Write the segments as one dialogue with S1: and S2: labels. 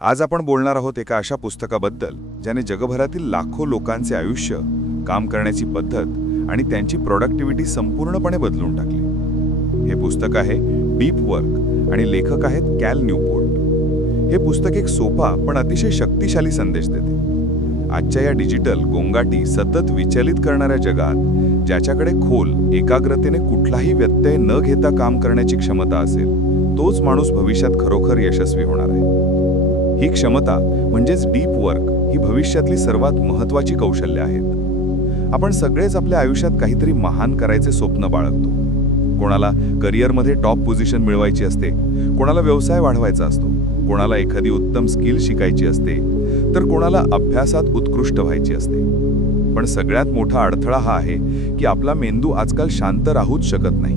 S1: आज आपण बोलणार आहोत एका अशा पुस्तकाबद्दल ज्याने जगभरातील लाखो लोकांचे आयुष्य काम करण्याची पद्धत आणि त्यांची प्रोडक्टिव्हिटी संपूर्णपणे बदलून टाकली. हे पुस्तक आहे डीप वर्क आणि लेखक आहेत कॅल न्यूपोर्ट हे पुस्तक एक सोपा पण अतिशय शक्तिशाली संदेश देते. आजच्या या डिजिटल गोंगाटी सतत विचलित करणाऱ्या जगात ज्याच्याकडे खोल एकाग्रतेने कुठलाही व्यत्यय न घेता काम करण्याची क्षमता असेल तोच माणूस भविष्यात खरोखर यशस्वी होणार आहे. ही क्षमता म्हणजेच डीप वर्क ही भविष्यातली सर्वात महत्वाची कौशल्य आहेत. आपण सगळेच आपल्या आयुष्यात काहीतरी महान करायचे स्वप्न बाळगतो. कोणाला करिअरमध्ये टॉप पोझिशन मिळवायची असते कोणाला व्यवसाय वाढवायचा असतो कोणाला एखादी उत्तम स्किल शिकायची असते तर कोणाला अभ्यासात उत्कृष्ट व्हायची असते. पण सगळ्यात मोठा अडथळा हा आहे की आपला मेंदू आजकाल शांत राहूच शकत नाही.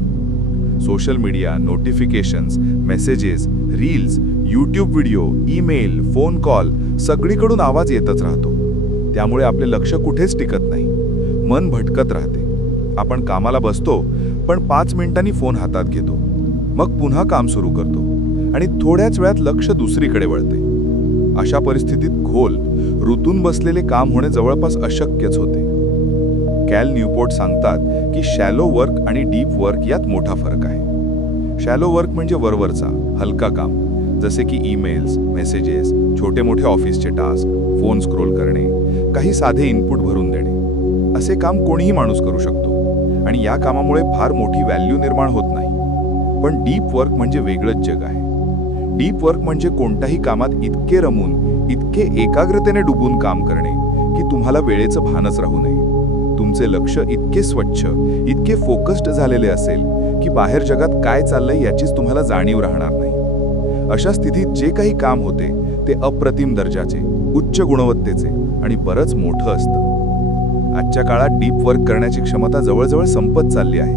S1: Social media notifications messages reels YouTube video email phone call सगळीकडून आवाज येतच राहतो. त्यामुळे आपले लक्ष कुठेच टिकत नाही. मन भटकत राहते. आपण कामाला बसतो पण पाच मिनिटांनी फोन हातात घेतो. मग पुन्हा काम सुरू करतो. आणि थोड्याच वेळात लक्ष दुसरीकडे वळते. अशा परिस्थितीत खोल ऋतून बसलेले काम होणे जवळपास अशक्यच होते. कॅल न्यूपोर्ट सांगतात की शॅलो वर्क आणि डीप वर्क यात मोठा फरक आहे. शॅलो वर्क म्हणजे वरवरचा हलका काम. जसे की ईमेल्स मेसेजेस छोटे मोठे ऑफिसचे टास्क फोन स्क्रोल करणे काही साधे इनपुट भरून देणे. असे काम कोणीही माणूस करू शकतो. आणि या कामामुळे फार मोठी व्हॅल्यू निर्माण होत नाही. पण डीप वर्क म्हणजे वेगळंच जग आहे. डीप वर्क म्हणजे कोणत्याही कामात इतके रमून इतके एकाग्रतेने डुबून काम करणे की तुम्हाला वेळेचं भानच राहू नये. तुमचे लक्ष इतके स्वच्छ इतके फोकस्ड झालेले असेल की बाहेर जगात काय चाललंय याचीच तुम्हाला जाणीव राहणार नाही. अशा स्थितीत जे काही काम होते ते अप्रतिम दर्जाचे उच्च गुणवत्तेचे आणि बरंच मोठं असतं. आजच्या काळात डीप वर्क करण्याची क्षमता जवळजवळ संपत चालली आहे.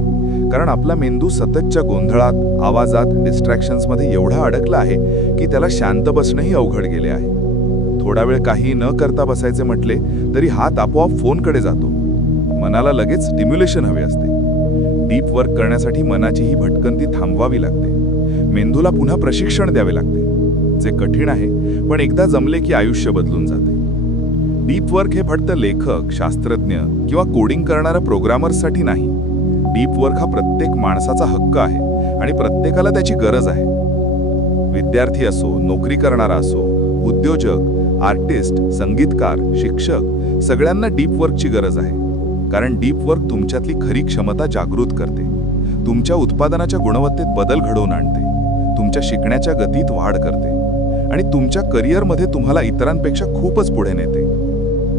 S1: कारण आपला मेंदू सततच्या गोंधळात आवाजात डिस्ट्रॅक्शन्समध्ये एवढा अडकला आहे की त्याला शांत बसणंही अवघड गेले आहे. थोडा वेळ काही न करता बसायचे म्हटले तरी हात आपोआप फोनकडे जातो. मनाला लगेच स्टिम्युलेशन हवे असते. डीप वर्क करण्यासाठी मनाची ही भटकंती थांबवावी लागते. मेंदूला पुन्हा प्रशिक्षण द्यावे लागते. जे कठीण आहे पण एकदा जमले की आयुष्य बदलून जाते. डीप वर्क हे फक्त लेखक शास्त्रज्ञ किंवा कोडिंग करणाऱ्या प्रोग्रामर्ससाठी नाही. डीप वर्क हा प्रत्येक माणसाचा हक्क आहे आणि प्रत्येकाला त्याची गरज आहे. विद्यार्थी असो नोकरी करणारा असो उद्योजक आर्टिस्ट संगीतकार शिक्षक सगळ्यांना डीप वर्कची गरज आहे. कारण डीप वर्क तुमच्यातली खरी क्षमता जागृत करते. तुमच्या उत्पादनाच्या गुणवत्तेत बदल घडवून आणते. तुमच्या शिकण्याच्या गतीत वाढ करते आणि तुमच्या करिअरमध्ये तुम्हाला इतरांपेक्षा खूपच पुढे नेते.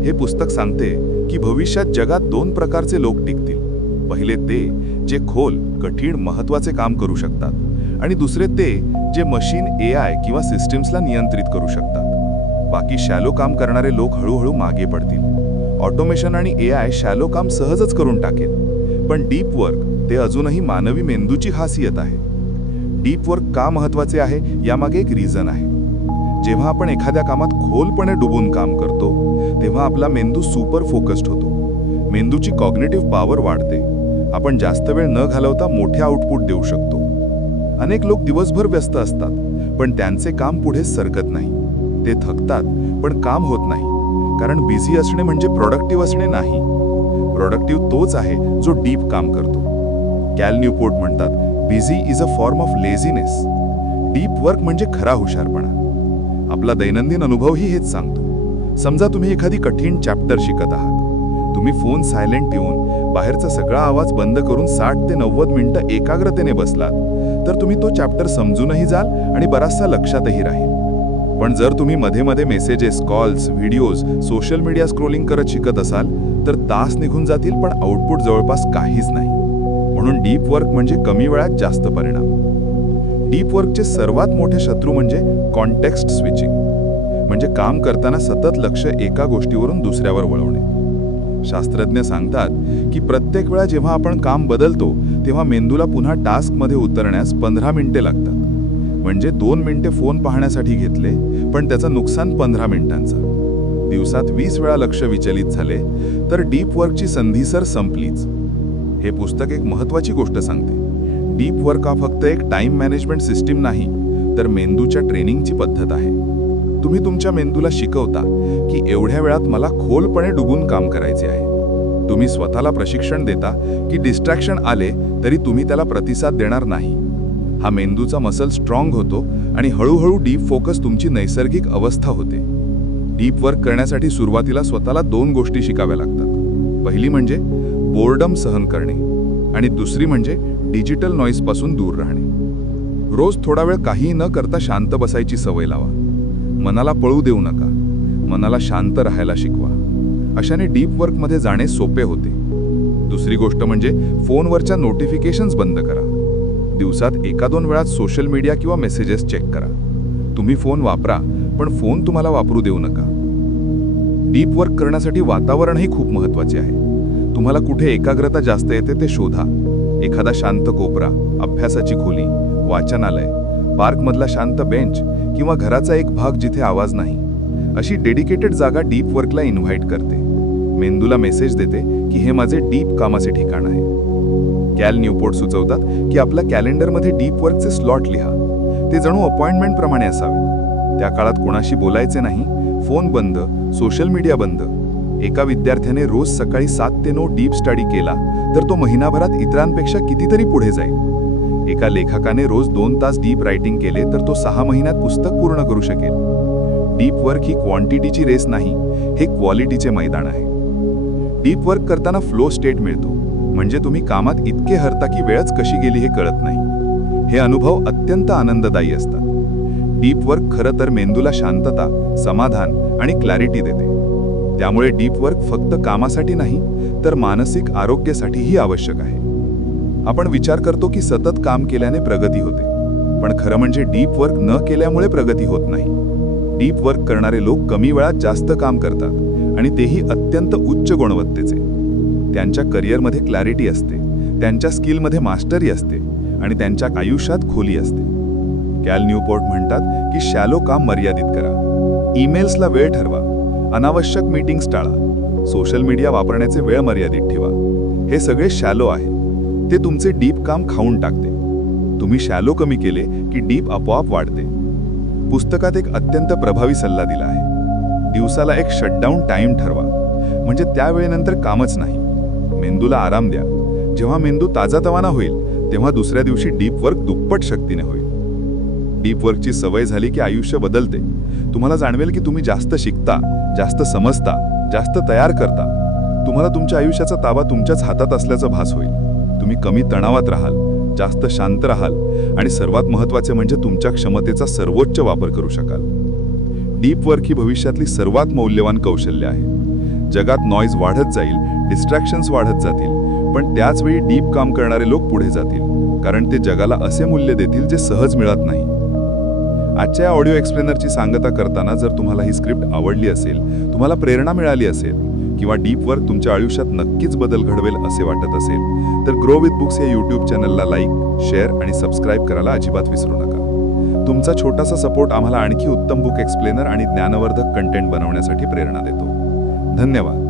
S1: हे पुस्तक सांगते की भविष्यात जगात दोन प्रकारचे लोक टिकतील. पहिले ते जे खोल कठीण महत्त्वाचे काम करू शकतात आणि दुसरे ते जे मशीन ए आय किंवा सिस्टीम्सला नियंत्रित करू शकतात. बाकी शॅलो काम करणारे लोक हळूहळू मागे पडतील. ऑटोमेशन आणि ए आय शॅलो काम सहजच करून टाकेल. पण डीप वर्क ते अजूनही मानवी मेंदूची खासियत आहे. डीप वर्क का महत्त्वाचे आहे यामागे एक रिझन आहे. जेव्हा आपण एखाद्या कामात खोलपणे डुबून काम करतो तेव्हा आपला मेंदू सुपर फोकस्ड होतो. मेंदूची कॉग्नेटिव्ह पॉवर वाढते. आपण जास्त वेळ न घालवता मोठे आउटपुट देऊ शकतो. अनेक लोक दिवसभर व्यस्त असतात पण त्यांचे काम पुढे सरकत नाही. ते थकतात पण काम होत नाही. कारण बिझी असणे म्हणजे प्रोडक्टिव्ह असणे नाही. प्रोडक्टिव्ह तोच आहे जो डीप काम करतो. कॅल न्यूपोर्ट म्हणतात busy is a form of laziness deep work म्हणजे खरा हुशारपणा. आपला दैनंदिन अनुभवही हेच सांगतो. समजा तुम्ही एखादी कठीण चॅप्टर शिकत आहात. तुम्ही फोन सायलेंट ठेवून बाहेरचा सगळा आवाज बंद करून साठ ते नव्वद मिनिटं एकाग्रतेने बसलात तर तुम्ही तो चॅप्टर समजूनही जाल आणि बराचसा लक्षातही राहील. पण जर तुम्ही मध्ये मध्ये messages calls videos social media scrolling करत शिकत असाल तर तास निघून जातील पण आउटपुट जवळपास काहीच नाही. म्हणून डीप वर्क म्हणजे कमी वेळात जास्त परिणाम. डीप वर्कचे सर्वात मोठे शत्रू म्हणजे कॉन्टेक्स्ट स्विचिंग. म्हणजे काम करताना सतत लक्ष एका गोष्टीवरून दुसऱ्यावर वळवणे. शास्त्रज्ञ सांगतात की प्रत्येक वेळा जेव्हा आपण काम बदलतो तेव्हा मेंदूला पुन्हा टास्कमध्ये उतरण्यास पंधरा मिनिटे लागतात. म्हणजे दोन मिनिटे फोन पाहण्यासाठी घेतले पण त्याचं नुकसान पंधरा मिनिटांचं. दिवसात वीस वेळा लक्ष विचलित झाले तर डीप वर्कची संधी सर संपलीच. हे पुस्तक एक महत्वाची गोष्ट सांगते. डीप वर्क हा फक्त एक टाइम मॅनेजमेंट सिस्टीम नाही तर मेंदूच्या ट्रेनिंगची पद्धत आहे. तुम्ही
S2: तुम्ही तुमच्या मेंदूला शिकवता की एवढ्या वेळात मला खोलपणे डुबून काम करायचे आहे. तुम्ही स्वतःला प्रशिक्षण देता की डिस्ट्रॅक्शन आले तरी तुम्ही त्याला प्रतिसाद देणार नाही. हा मेंदूचा मसल स्ट्रॉंग होतो आणि हळूहळू डीप फोकस तुमची नैसर्गिक अवस्था होते. डीप वर्क करण्यासाठी सुरुवातीला स्वतःला दोन गोष्टी शिकाव्या लागतात. पहिली म्हणजे बोर्डम सहन करणे आणि दुसरी म्हणजे डिजिटल नॉईजपासून दूर राहणे. रोज थोडा वेळ काहीही न करता शांत बसायची सवय लावा. मनाला पळू देऊ नका. मनाला शांत राहायला शिकवा. अशाने डीप वर्कमध्ये जाणे सोपे होते. दुसरी गोष्ट म्हणजे फोनवरच्या नोटिफिकेशन्स बंद करा. दिवसात एका दोन वेळात सोशल मीडिया किंवा मेसेजेस चेक करा. तुम्ही फोन वापरा पण फोन तुम्हाला वापरू देऊ नका. डीप वर्क करण्यासाठी वातावरणही खूप महत्त्वाचे आहे. तुम्हाला कुठे एकाग्रता जास्त येते ते शोधा. एखादा शांत कोपरा अभ्यासाची खोली वाचनालय पार्कमधला शांत बेंच किंवा घराचा एक भाग जिथे आवाज नाही. अशी डेडिकेटेड जागा डीप वर्कला इन्व्हाइट करते. मेंदूला मेसेज देते की हे माझे डीप कामाचे ठिकाण आहे. कॅल न्यूपोर्ट सुचवतात की आपल्या कॅलेंडरमध्ये डीप वर्कचे स्लॉट लिहा. ते जणू अपॉइंटमेंटप्रमाणे असावे. त्या काळात कोणाशी बोलायचे नाही फोन बंद सोशल मीडिया बंद. एका विद्यार्थ्याने रोज सकाळी सात ते नऊ डीप स्टडी केला तर तो महिनाभरात इतरांपेक्षा कितीतरी पुढे जाईल. एका लेखकाने रोज दोन तास डीप रायटिंग केले तर तो सहा महिन्यात पुस्तक पूर्ण करू शकेल. डीप वर्क ही क्वांटिटीची रेस नाही हे क्वालिटीचे मैदान आहे. डीप वर्क करताना फ्लो स्टेट मिळतो म्हणजे तुम्ही कामात इतके हरता की वेळच कशी गेली हे कळत नाही. हे अनुभव अत्यंत आनंददायी असतात. डीप वर्क खरं तर मेंदूला शांतता समाधान आणि क्लॅरिटी देते. त्यामुळे डीप वर्क फक्त कामासाठी नाही तर मानसिक आरोग्यासाठीही आवश्यक आहे. आपण विचार करतो की सतत काम केल्याने प्रगती होते पण खरं म्हणजे डीप वर्क न केल्यामुळे प्रगती होत नाही. डीप वर्क करणारे लोक कमी वेळात जास्त काम करतात आणि तेही अत्यंत उच्च गुणवत्तेचे. त्यांच्या करिअरमध्ये क्लॅरिटी असते त्यांच्या स्किलमध्ये मास्टरी असते आणि त्यांच्या आयुष्यात खोली असते. कॅल न्यूपोर्ट म्हणतात की शॅलो काम मर्यादित करा. ईमेल्सला वेळ ठरवा. अनावश्यक मीटिंग्स टाळा. सोशल मीडिया वापरण्याचे वेळ मर्यादित ठेवा. हे सगळे शॅलो आहे. ते तुमचे डीप काम खाऊन टाकते. तुम्ही शॅलो कमी केले की डीप आपोआप वाढते. पुस्तकात एक अत्यंत प्रभावी सल्ला दिला आहे. दिवसाला एक शटडाऊन टाईम ठरवा. म्हणजे त्यावेळेनंतर कामच नाही. मेंदूला आराम द्या. जेव्हा मेंदू ताजातवाना होईल तेव्हा दुसऱ्या दिवशी डीप वर्क दुप्पट शक्तीने होईल. डीप वर्कची सवय झाली की आयुष्य बदलते. तुम्हाला जाणवेल की तुम्ही जास्त शिकता जास्त समजता जास्त तयार करता. तुम्हाला तुमच्या आयुष्याचा ताबा तुमच्याच हातात असल्याचा भास होईल. तुम्ही कमी तणावात राहाल जास्त शांत राहाल आणि सर्वात महत्त्वाचे म्हणजे तुमच्या क्षमतेचा सर्वोच्च वापर करू शकाल. डीप वर्क ही भविष्यातली सर्वात मौल्यवान कौशल्य आहे. जगात नॉईज वाढत जाईल डिस्ट्रॅक्शन्स वाढत जातील पण त्याचवेळी डीप काम करणारे लोक पुढे जातील कारण ते जगाला असे मूल्य देतील जे सहज मिळत नाही. आजच्या या ऑडिओ एक्सप्लेनरची सांगता करताना जर तुम्हाला ही स्क्रिप्ट आवडली असेल तुम्हाला प्रेरणा मिळाली असेल किंवा डीप वर्क तुमच्या आयुष्यात नक्कीच बदल घडवेल असे वाटत असेल तर ग्रो विथ बुक्स या यूट्यूब चॅनलला लाईक शेअर आणि सबस्क्राईब करायला अजिबात विसरू नका. तुमचा छोटासा सपोर्ट आम्हाला आणखी उत्तम बुक एक्सप्लेनर आणि ज्ञानवर्धक कंटेंट बनवण्यासाठी प्रेरणा देतो. धन्यवाद.